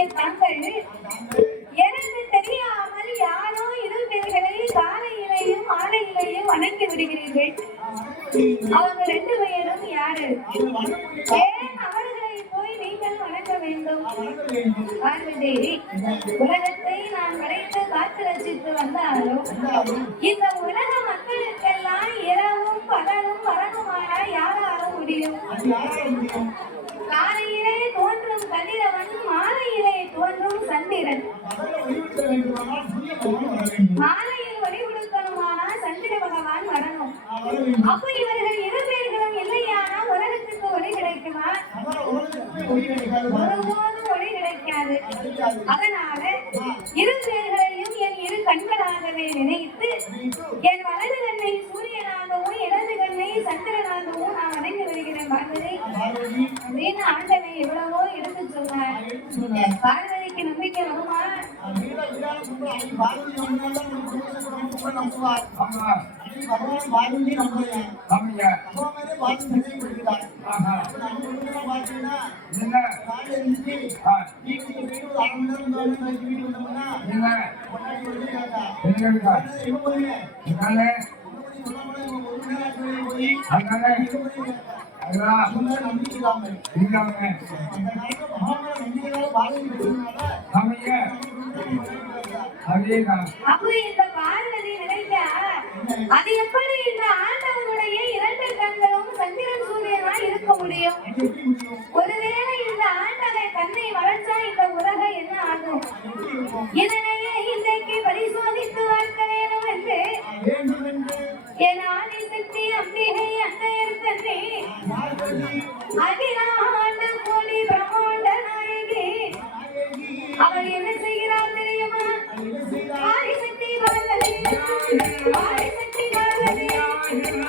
கூடிய தாங்கள் எனக்கு தெரியாமல் யாரோ இரு காலையிலையும் மாலையிலையும் வணங்கி விடுகிறீர்கள். அவங்க ரெண்டு பேரும் யாரு? ஏன் அவர்களை போய் நீங்கள் வணங்க வேண்டும்? பார்வதேவி உலகத்தை நான் படைத்து காத்து ரசித்து வந்தாலும் இந்த உலக ஒருபோதும் ஒளி கிடைக்காது. அதனால இரு பேர்களையும் என் இரு கண்களாகவே நினைத்து என் வலது கண்ணை சூரியனாகவும் இடது கண்ணை சந்திரனாகவும் நான் அடைந்து வருகிறேன் பார்வதி. அப்படின்னு ஆண்டனை எவ்வளவோ எடுத்து சொன்னார். பார்வதிக்கு நம்பிக்கை வருமா? பகவான் பாரதி நம்புறேன் அப்பா மாதிரி பாரதி சந்தேகப்படுகிறார் ஆஹா நம்ம பார்த்தீங்கன்னா என்ன? காலையில இருந்து ஆ, வீட்டுக்கு போயிட்டு ஒரு அரை மணி நேரம் நாலு மணி நேரம் வீட்டுக்கு வந்தோம்னா என்ன? பொண்டாட்டி வந்து கேட்டா என்ன இருக்கா எங்க போறீங்க என்னங்க எங்க போறீங்க இந்த பார்வதி நினைக்க? அது எப்படி இந்த ஆண்டவனுடைய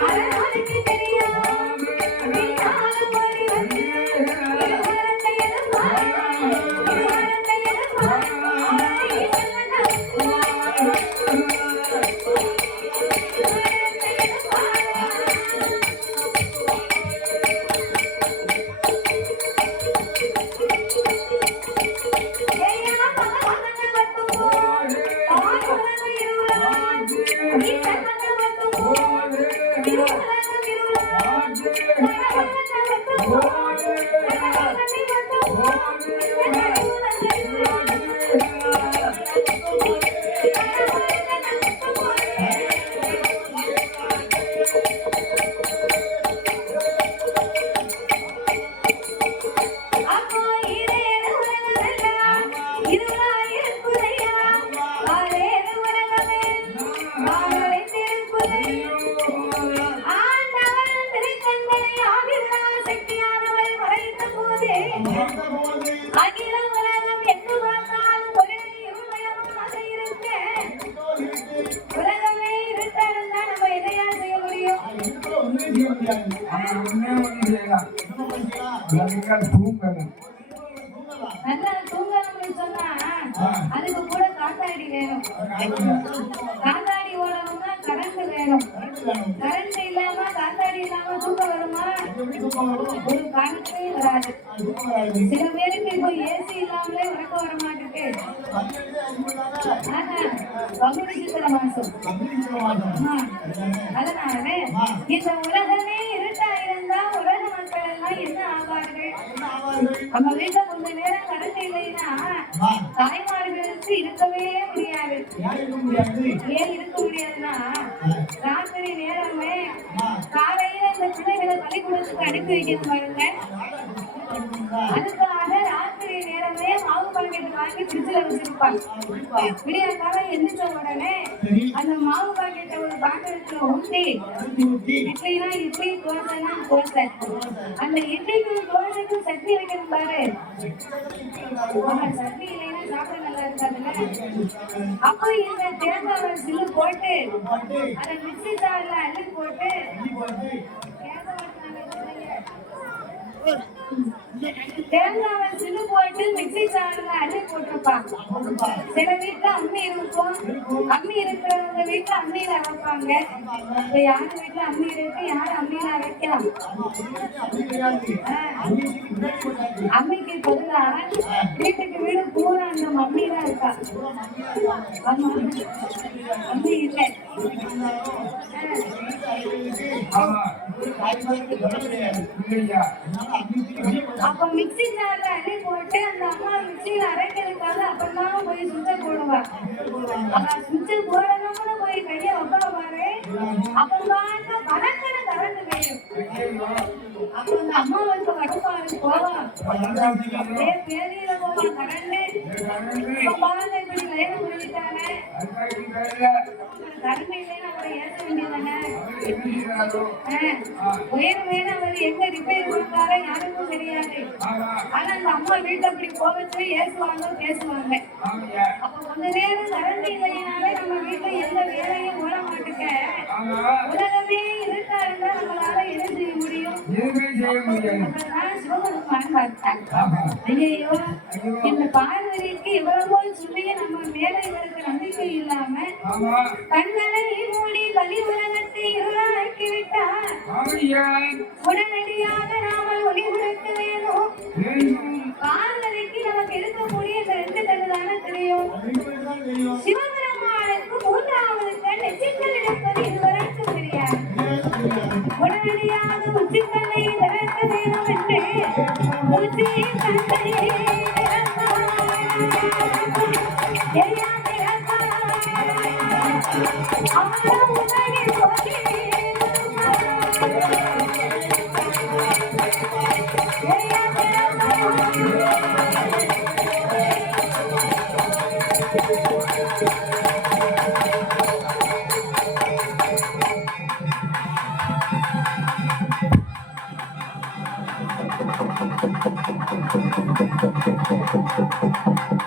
हरे हरे की तेरी உலகமே இருட்டா இருந்தா நம்ம எதையா செய்ய முடியும்? நல்லா தூங்கணும். நல்லா தூங்கணும்னு சொன்னா அதுக்கு கூட காத்தாடி வேணும். காத்தாடி? ஓடணும்னா கரண்ட் வேணும். கரண்ட் இல்லாம காத்தாடி இல்லாம தூக்கம் வருமா? எப்படி தூக்கம் வரும்? ஒரு காலத்திலே வராது. தூக்கம் வராது. சில பேருக்கு இப்போ ஏசி அதனால இந்த உலகமே இருட்டா இருந்தா உலக மக்கள் எல்லாம் என்ன ஆவார்கள்? நம்ம வீட்டுல கொஞ்ச நேரம் கரண்ட் இல்லைன்னா தாய்மார்களுக்கு இருக்கவே முடியாது. ஏன் இருக்க முடியாதுன்னா ராத்திரி நேரமே காலையில இந்த பிள்ளைகளை பள்ளிக்கூடத்துக்கு அனுப்பி வைக்கணும் பாருங்க. அதுக்காக ராத்திரி பாக்கெட் வாங்கி ஃப்ரிட்ஜில் வச்சிருப்பாங்க விடிய காலம் எந்திரிச்ச உடனே அந்த மாவு பாக்கெட்டை ஒரு பாத்திரத்துல ஊற்றி இட்லினா இட்லி தோசைனா தோசை அந்த இட்லிக்கும் தோசைக்கும் சட்னி வைக்கணும் பாரு சட்னி இல்லைன்னா சாப்பிட நல்லா இருக்காதுல்ல அப்போ இந்த தேங்காய் சில்லு போட்டு அதை மிக்சி ஜார்ல அள்ளி போட்டு தேங்காவை சின்ன போட்டு மிக்ஸி ஜார்ல அள்ளி போட்டிருப்பாங்க சில வீட்டுல அம்மி இருக்கும். அம்மி இருக்கிறவங்க வீட்டுல அம்மியில வைப்பாங்க. இப்ப யாரு வீட்டுல அம்மி இருக்கு யார் அம்மியில வைக்கலாம்? அப்படி கிடையாது ஆ. அம்மிக்கு பதிலா வீட்டுக்கு வீடு பூரா பூ மம்மி தான் இருக்கா. ஆமா. மம்மி இல்லை. ஆ. ஆமா தாய்மாருக்கு அப்ப ஜார்ல அள்ளி போட்டு அந்த அம்மா மிக்ஸியில அரைக்கிறதுக்காக அப்பதான் போய் சுத்த போடுவா. ஆனா போடணும்னு போய் கைய வைப்பா அப்ப பார்த்து கணக்கன கரண்ட் வேணும் அப்ப அந்த அம்மா வந்து கடுப்பாரு போவா. பேரியில போவா கரண்ட். பாருங்க இப்படி லைன் கரண்ட் இல்லைன்னு அவரை ஏற்ற வேண்டியதானே உயர் வேணும் அவர் எங்க ரிப்பேர் கொடுத்தாரோ யாருக்கும் தெரியாது ஆனா அந்த அம்மா வீட்டுல அப்படி போகச்சு ஏசுவாங்க. பேசுவாங்க அப்ப கொஞ்ச நேரம் கரண்ட் இல்லைனாலே நம்ம வீட்டுல எந்த வேலையும் ஓட மாட்டுக்க உலகமே இருக்கா இருந்தா நம்மளால என்ன செய்ய முடியும் ஐயோ இந்த பார்வதிக்கு இவ்வளவோ சொல்லி நம்ம மேல இவருக்கு நம்பிக்கை இல்லாம கண்களை மூடி கலி உலகத்தை இருளாக்கி விட்டார் உடனடியாக நாம ஒளி கொடுக்க வேணும் பார்வதிக்கு நமக்கு இருக்கக்கூடிய இந்த ரெண்டு கண்ணு தானே தெரியும். சிவபெருமானுக்கு மூன்றாவது கண் நெற்றிக்கண் இருப்பது இதுவரைக்கும் தெரியாது. உடனடியாக உச்சிக்கண்ணை திறக்க வேணும் என்று உச்சி கண்ணை ஆ